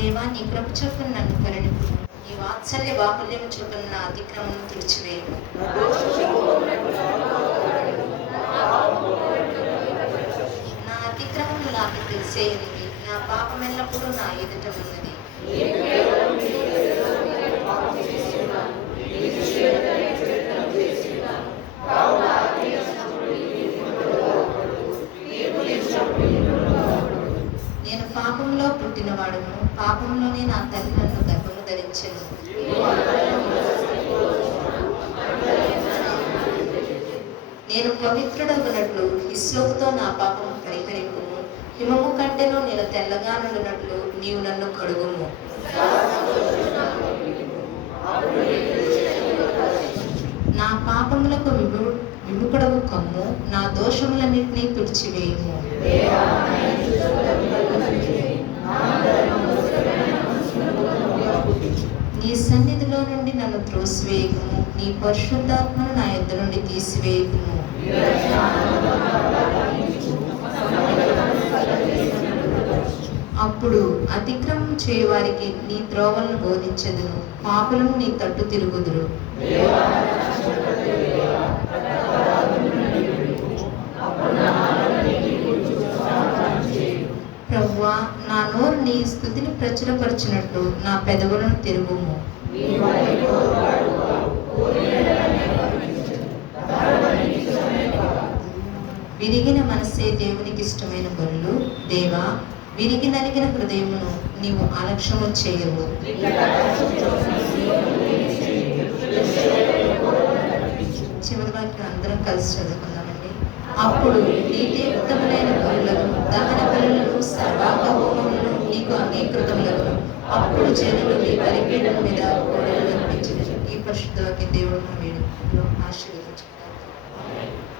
దేవా, నీ కృప చొప్పున నన్ను కరుణింపుము. నీ వాత్సల్య బాహుల్యము చొప్పున నా అతిక్రమము తుడిచివేయము. నా అతిక్రమము నాకు తెలిసే ఉన్నది, నా పాపం ఎల్లప్పుడూ నా ఎదుట ఉన్నది. నేను పాపంలో పుట్టినవాడును, పాపంలోనే నా తల్లి నన్ను గర్భము ధరించెను. నేను పవిత్రుడగునట్లు హిస్సోపుతో నా పాపము పరిహరింపుము. హిమము కంటెను నేను తెల్లగా నుండినట్లు నీవు నన్ను కడుగుము. నా పాపములకు విముఖుడవు కమ్ము, నా దోషములన్నింటినీ తుడిచివేయుము. నీ సన్నిధిలో నుండి నన్ను త్రోసివేయకుము, నీ పరిశుద్ధాత్మను నా యొద్ద నుండి తీసివేయకుము. అప్పుడు అతిక్రమం చేయవారికి నీ త్రోవలను బోధించెదను, పాపులను నీ తట్టు తిరుగుదురు. ప్రభువా, నా నోరు నీ స్తుతిని ప్రచురపరచినట్లు నా పెదవులను తెరువుము. విరిగిన మనసే దేవునికి ఇష్టమైన బలులు. దేవా, విరిగి నలిగిన హృదయమును నీవు అలక్ష్యము చేయవు. చివరి వాక్యం అందరం కలిసి చదువుకుందామండి. అప్పుడు నీతియుక్తములైన బలులను, దహన బలులను, సర్వాంగ హోమములను నీకు అంగీకృతములను. అప్పుడు జనులు నీ బలిపీఠం మీద కోడలు అర్పించెదరు. ఈ పరిశుద్ధ వాక్యం దేవుడు మన వేడుకలో ఆశీర్వదించును.